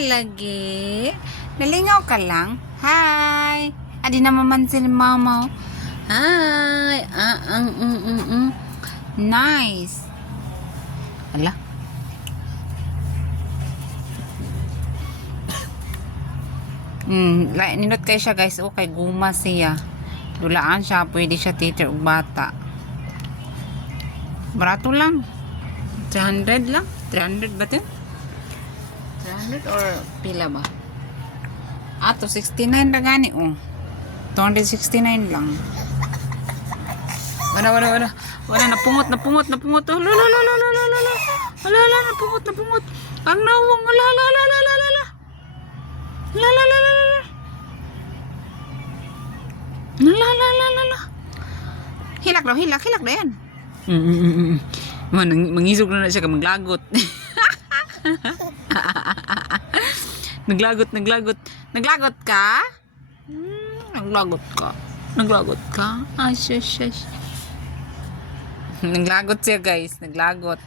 lagi. Nalingaw ka lang? Hi! Adi na mamansin mama. Hi! Nice! Ala? Ninot kayo siya guys. Okay, guma siya. Dulaan siya. Pwede siya teacher o bata. Barato lang. 300 lang. 300 ba ito? 300 or pila ba? Ato 69 na gani oh. 269 lang. Wala napungot. Oh, la napungot. Ang nawong la. Hilak daw yan. Mangisog na siya ka maglagot. Naglagot ka? Naglagot ka? Ay, shush. Naglagot siya guys, naglagot.